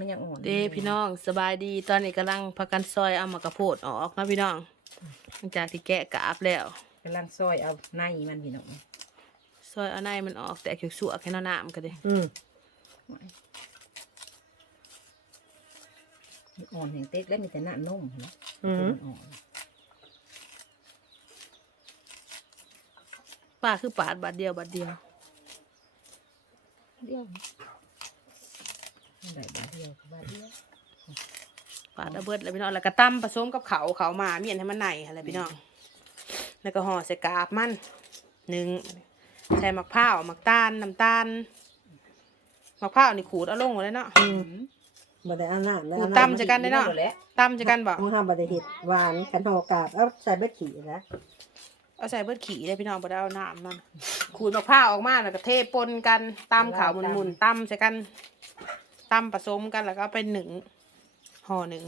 มันยังอ่อนเด้พี่น้องสบายดีตอนนี้กำลังพักกันซอยเอามากระโพดออกเนาะพี่น้องหลังจากที่แกะกาบแล้วกำลังซอยเอาในมันพี่น้องซอยเอาในมันออกแต่เขียวสัวแค่น้ำก็ได้อืมมันอ่อนแห่งเต็กแล้วมีแต่หน้านุ่มเนาะอืมอ่อนป้าคือปาดบาดเดียวบาดเดียวเดียว ได้บาทเดียวบาทเดียวปาดเอาเบิดแล้วพี่น้องแล้วก็ตั้มผสมกับเขาวเขาวมาเมียนให้มันไหนอะไรพี่น้องแล้วก็ห่อใส่กาบมันหนึ่งใส่มะพร้าวมะตาลน้ำตาลมะพร้าวนี่ขูดเอาลงหมดเลยเนาะอืมบ่ได้เอาน้ำแล้วกูเอาตั้มน้ำจะกันได้เนาะหมดแล้วตั้มจะกันบอกมึงทำบ่ได้เห็ดหวานกันห่อกาบเอาใส่เบ็ดขี่นะเอาใส่เบิดขี่เลยพี่น้องบ่ได้เอาน้ำมันขูดมะพร้าวออกมาแล้วก็เทปนกันตำขาวหมุนๆตำใส่กัน ตำผสมกันแล้วก็เอาไปหนึ่งห่อหนึ่ง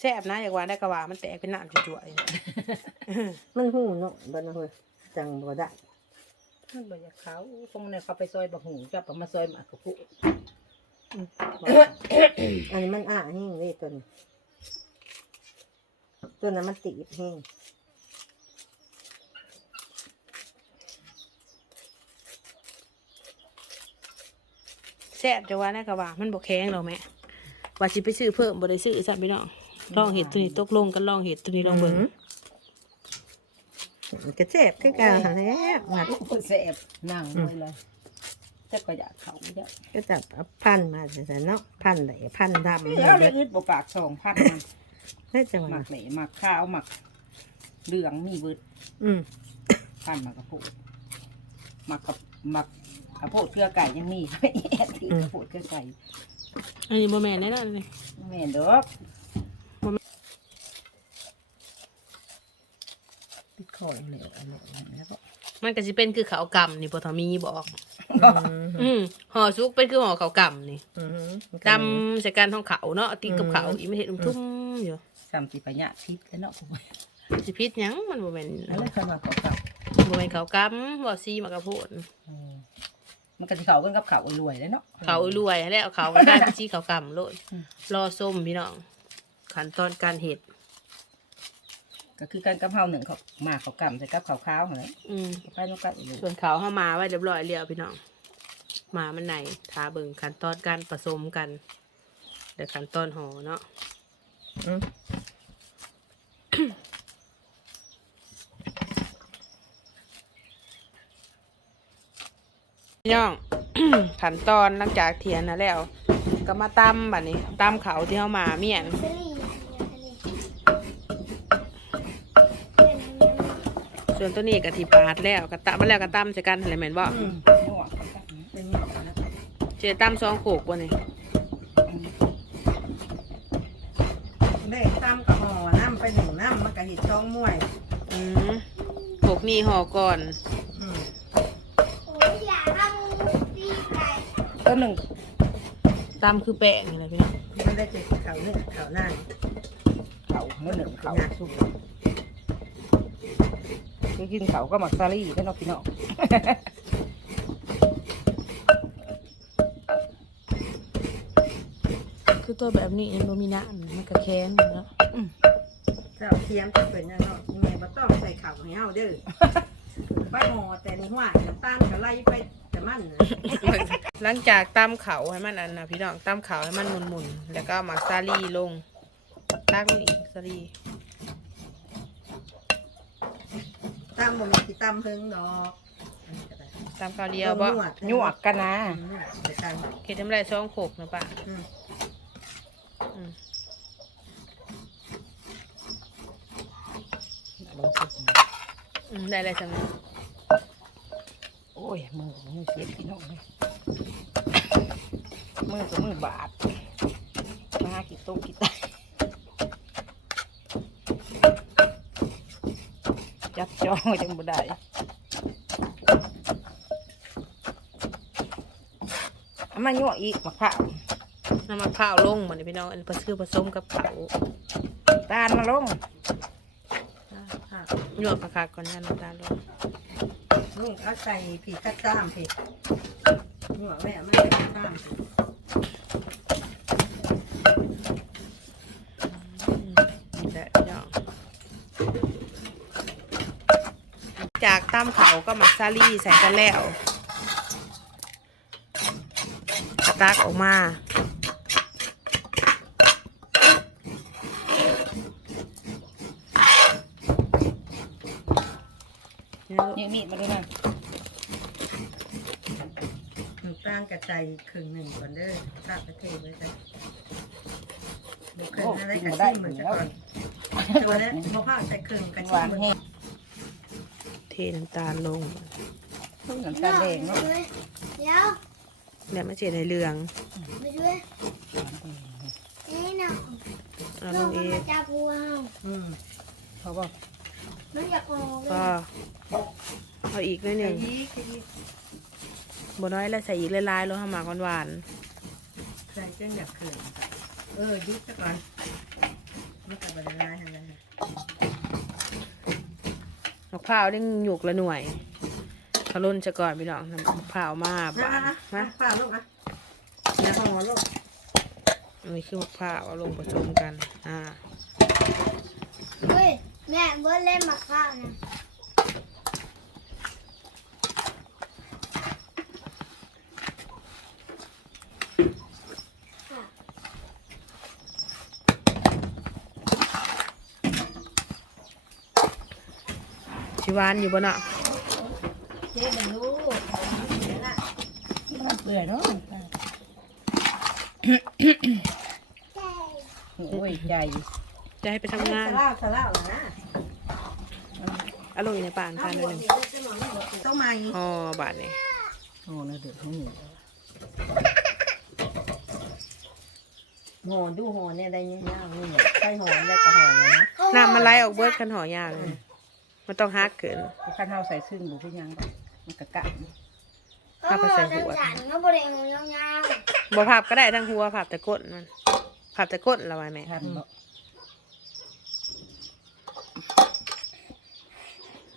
แซ่บนะอยากว่าได้กระว่ามันแตกเป็นน้ำจุ่ยมันหูเนาะบ่นะเฮ้ยจังบ่ได้มันบ่อยากเขาคงเนี่ยเขาไปซอยบะหูจับเอามาซอยหมากกระพุอืมบ่อันนี้มันอ้าแห้งเลยตัวนี้ตัวนั้นมันติดแห้ง ซ่บจะว่าได้กระว่า มันบ่แข็งหรอกแม่ว่าสิไปซื้อเพิ่มบ่ได้ซื้อซะพี่น้องลองเห็ดตัวนี้ตกลงกันลองเห็ดตัวนี้ลองเบิ่งมันก็เจ็บคือกันหั่นแหละมัดคนแสบนั่งเลยเลยแต่ก็อยากเขาเยอะก็จับเอาพันมาแต่เนาะพันไหนพันดำเดี๋ยวได้อึดบ่ปากสองพันมันให้จังหหมัวะกเหล่หมักข้าวหมักเหลืองมีเบิดอืมพันหมักกระโพดหมักกับหมัก กระโพดเกลือไก่ยังมีไม่แอบที่กระโพดเกลือไก่อันนี้บ่แม่นแน่นอนนี่แม่นเด้อปิดคอเหลวเหลวแล้วก็มันก็สิเป็นคือข้าวกำนี่บ่ทอมีบอกอืมอืมห่อซุกเป็นคือห่อข้าวกำนี่อืมดำใส่กันท้องเขาเนาะตีกับเขาอีไม่เห็นทุ่มๆอยู่สามสิบปัญญาพิษแล้วเนาะผมว่าสิพิษหยังมันบ่แม่นแล้วคนมาขอกับบ่แม่นข้าวกำบ่ซีมากระโพดมั นก็สิเขากันกับเขารวยแล้วเนาะเขารวยแล้วเอาเขาได้ไปซีข้าวกำโลดอืมรอส้มพี่น้องขั้นตอนการเฮ็ดก็คือการกะเพราหนึ่งเขามาเขากำใส่กับเขาขาวเหรออืมไปมันก็อยู่ส่วนเขาวเฮามาไว้เรียบร้อยแล้วพี่น้องมามันไหนทาเบิ่งขั้นตอนการผสมกันเดี๋ยวขั้นตอนห่อเนาะอืม พี่น้อง ขั้นตอนหลังจากเทียนนะแล้ว ก็มาตำบัดนี้ตำเขาวที่เฮามาเมียนส่วนตัวนี้กะทิปาดแล้วกะตะมาแล้วกะตำใส่กันอะไรแม่นบ่อืมหัวเขาก็เป็นหมดแล้วเจตำซองโขกบ่นี่ได้ตำกับห่อน้ำไปหนึ่งน้ำมันก็เห็ดช่องมวยอืมโขกนี่ห่อก่อน อืม ก็หนึ่งตำคือแป้งนี่แหละพี่น้องไม่ได้เจ็บเขาเนื้อเขาหน้าเขาเมื่อหนึ่งเขาอยากสุกคือกินเขาก็หมักซาลี่แล้วเนาะพี่น้องคือตัวแบบนี้มันบ่มีน้ำมันก็แข็งอยู่เนาะเจ้าเทียมจะเป็นยังไงแม่บ่ต้องใส่ข้าวให้เฮาเด้อไปห่อแต่นี่หัวน้ำตาลก็ไล่ไปแต่ มันน่ะหลังจากตำเขาให้มันอันนะพี่น้องตำเขาให้มันหมุนๆแล้วก็เอามาซาลี่ลงตักลงอีกซาลี่ตำบ่มีสิตำเพิ่งดอกตำข้าวเดียวบ่หยวกกันนะอืมเดี๋ยวกันเฮ็ดทำไรซองโขกนะป่ะอืมอืมอืมได้เลยจังโอ้ย มือมือเสียพี่น้องเลยมือกับมือบาดมาหากี่ต้มกี่ไตจับจองจังบ่ได้เอามาหยวกอีกมะพร้าวน้ำมะพร้าวลงเหมือนพี่น้องอันนี้คือผสมกับเขาตาลมาลงหยวกผักๆก่อนนะน้ำตาลลง ลุงเอาใส่ผีกระจ้ามผีหัวแม่ไม่ได้กระจ้ามผีและพี่น้องจากตามเขาก็มักซาลี่ใส่กันแล้วเอาตักออกมาเนี่ยลูกยังมีดมาด้วยนะน้ำตาลกระจายครึ่งหนึ่งก่อนเด้อลาบประเทศไว้จ้ะบุกครึ่งอะไรกระชิมเหมือนจะก่อนตัวนี้มะพร้าวใส่ครึ่งกระหชิวามนเหมือนแห้งเทน้ำตาลลงต้มน้ำตาลแดงเนาะเดี๋ยวแล้วมาเจในเรืองไปด้วยนี่นะเอาลูลกงมันอีมากจับวัวอืมเขาบอก มันอยากออกเลก็ยเอาอีกหนิดหใส่นึ่งยีกใส่ยีกบน้อยแล้วใส่อีกลายๆลงหมากหวานใส่จนอยากเขื่อนเออยุบซะก่อนมันกับบริลายทางนั้นนะๆมะพร้าวนี่หยุกละหน่วยเขาลุ่นจะก่อนพี่น้องนำมะพร้าวมาบานนะมาป้าลูกอะอย่าห่อลูกอันนี้คือมะพร้าวเอาลงผสมกัน อ่าเฮ้ย แม่เบิร์ดเล่นหมากข้าวนะชิหวานอยู่บนอะเจ๊เป็นลูกเดี๋ยวนะมันเปื่อยเนาะโอ้ยใจ จะให้ไปทำงาน สลาวสลาวเหรอนะเอาลงอยู่ในป่านกันเลยหนึ่งต้องมาอ๋อบาทนี่โอ้นะเดือดทั้งหมดห่อดูห่อเนี่ยได้ยังย่างนี่ใส่ห่อได้ก็ห่อเลยนะน้ำมันไหลออกเบิดขันหอยาวเลยมันต้องฮักเกินข้าวเท้าใส่ซึ่งบุพี่ยังมันกะกะก็พอจังจันก็บริเวณยาวบ่พับก็ได้ทั้งหัวพับแต่ก้นมันพับแต่ก้นละไว้แม่ ทัน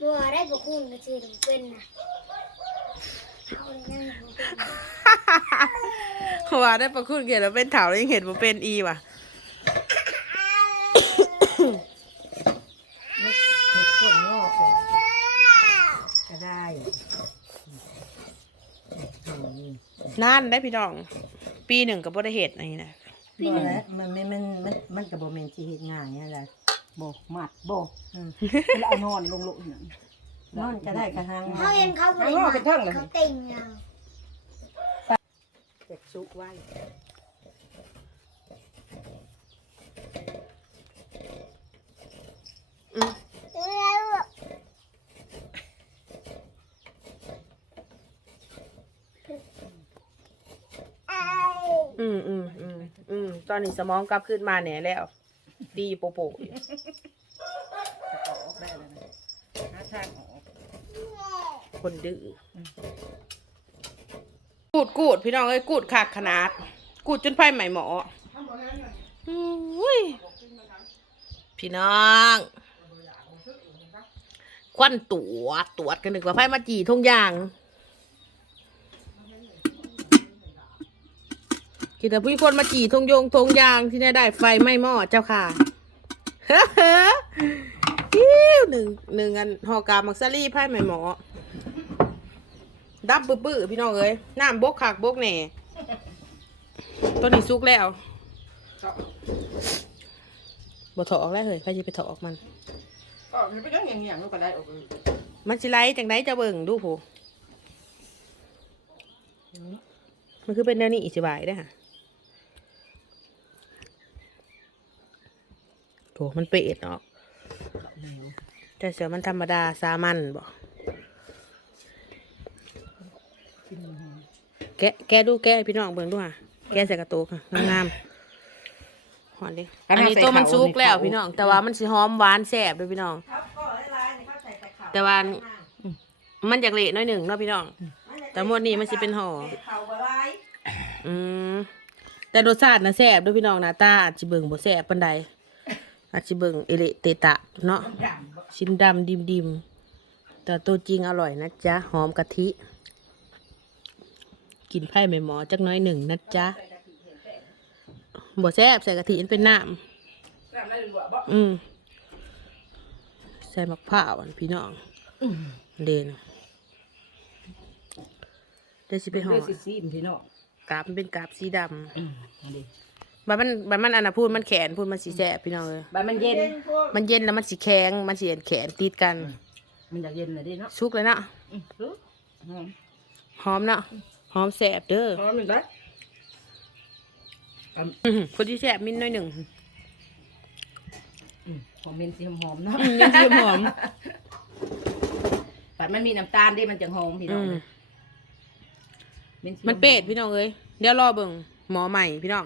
บ่ๆบัวได้บุคุณกระชีถึงเป็นนะเอาเลยนั่งบ่เป็นว่าได้ประคุณเกียรติเป็นเถาแล้วยังเห็นว่าเป็นอีว่ะไม่ไม่ขวดงอกเลยก็ได้ห่อนี่นั่นได้พี่น้อง ปีหนึ่งกับบ่ได้เห็ดอะไรนะบ่แล้วมันไม่มันมันมันกับโบเมนชีวิตง่ายอะไร โบมัดโบอืมแล้วเอานอนลงลงนั่นนอนก็ได้กระหังเขาเห็นเขาบริมาเขาติ่งเราเจ็บซุกไว้อืมอืมอืมอืมอืมตอนนี้สมองกลับขึ้นมาแหน่แล้ว ดีโปโปอยู่จะออกได้แล้วนะหาทางออกคนดื้อกูดกูดพี่น้องเอ้ยกูดขาดขนาด กูดจนไฟใหม่หมออุ้ยพี่น้องควันตรวจตรวจกันนึกว่าไฟมาจีทงยางคิดแต่พี่คนมาจีทงยงทงยางที่ได้ได้ไฟไหม้หม้อเจ้าค่ะ อิ้วหนึ่งหนึ่งอันหอกามักซารี่ไพ่ใหม่หมอ ดับปื้อๆพี่น้องเอ้ยน้ำบกขากบกแหน่ตัวนี้สุกแล้วบ่ถออกแล้วเฮ้ยใครจะไปถออกมันก็มันไปยังอย่างเงี้ยมันก็ได้ออกเลยมันสิไลจังไดจะเบิ่งดูผู้มันคือเป็นแนวนี้สิบายได้อค่ะ โถมันเปรตเนาะแต่เสือมันธรรมดาสามัญบ่แกะแกะดูแกะให้พี่น้องเบิ่งดูค่ะแกะใส่กระโตกค่ะงามๆหอนดิอันนี้ตัวมันสุกแล้วพี่น้อง แต่ว่ามันสิหอมหวานแซ่บเลยพี่น้องครับก็หลายๆนี่เขาใส่แต่ข้าวแต่ว่ามันอยากเละหน้อยหนึ่งเนาะพี่น้อง แต่หมดนี้มันสิเป็นห่อข้าวบ่หลายอืมแต่รสชาตินะแซ่บเด้วยพี่น้องหน้าตาอาจจะเบิ่งบ่แซ่บปานใด อาจจะเบิ่งเอเละเตะตะเนาะชิ้นดำดิมดิมๆแต่ตัวจริงอร่อยนะจ๊ะ หอมกะทิ กินไผ่ไม่หมอจักหน้อยหนึ่งนะจ๊ะบ่แซ่บใส่กะทิมันเป็นน้ำอืมใส่มะพร้าวอันพี่น้องเด่นเดี๋ยวสิไปห่อเลือดซีมพี่น้องกาบมันเป็นกาบสีดอืมอันนี้ำ บัดมันบัดมันอันน่ะพูดมันแขนพูดมันสีแสบพี่น้องเลยใบมันเย็น มันเย็นแล้วมันสีแข็งมันสีแขนติดกัน มันอยากเย็นเลยดิเนาะชุกเลยเนาะอืมรู้หอมหอมเนาะหอมแสบเด้อหอมหนึ่งได้อื้อหือคนที่แสบมินหน้อยหนึ่งอืมหอมเมนสีหอมๆเนาะอืมยังที่หอมปัดมันมีน้ำตาลดิมันจะหอมพี่น้อืองมเสียมันเป็ดพี่น้องเอ้ยเดี๋ยวรอเบิ่งหมอใหม่พี่น้อง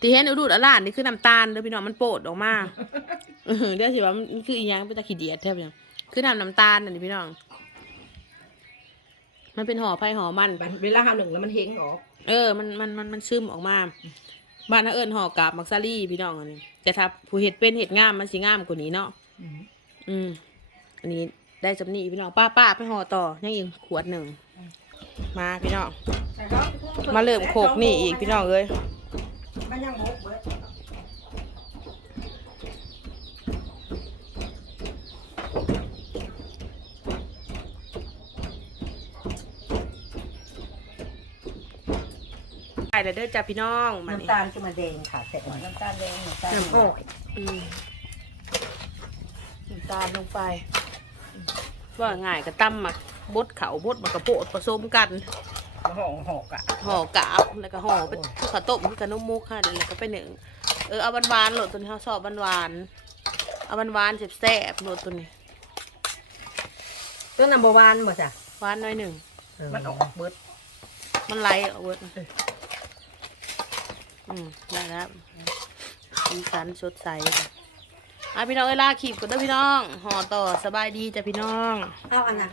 ที่เห็นอุดูดอลานนี่คือน้ำตาลเด้อพี่น้องมันโปดออกมาเออเดี๋ยวสิว่ามันมันคืออีหยังเป็นตะขี้เดียดแทบยังคือน้ำน้ำตาลนั่นนี่พี่น้อง มันเป็นห่อไผ่ห่อมันปัดเวลาหาหนึ่งแล้วมันเฮงออกเออ มัน มัน มัน มันซึมออกมา บ้านนาเอิญห่อกาบมักซารี่พี่น้องอันนี้แต่ถ้าผู้เห็ดเป็นเห็ดงามมันสิงามกว่านี้เนาะ อืมอืมอันนี้ได้จำนี้พี่น้องป้าป้าไปห่อต่อยังอีกขวดหนึ่ง มาพี่น้อง มาเริ่มโขกนี่อีกพี่น้องเอ้ย มันยังหมกเบิดได้แล้วเด้อจ้าพี่น้องมานี่น้ำตาลจะมาแดงค่ะเสร็จแล้วน้ำตาลแดงน้ำตาลน้ำอ้อยอืมน้ำตาลลงไป ว่าง่ายก็ตั้มหมักบดเขาบดมากระโปดผสมกัน ห่อห่อกะห่อกาบแล้วก็ห่อไปคือข้าวต้มคือขนมมุกค่ะเดี๋ยวแล้วก็ไปหนึ่งเออเอาหวานๆโหลดตัวนี้เขาชอบหวานๆเอาหวานๆแซ่บๆโหลดตัวนี้ตัวน้ำบหวานบ่จ้ะหวานหน่อยหนึ่งมันออกเบิดมันไหลออกเวิร์ดอืมได้แล้วสีสันสดใสอะพี่น้องเอ้ยลาขีบก่อนเด้อพี่น้องห่อต่อสบายดีจ้ะพี่น้องเอาอันนั้น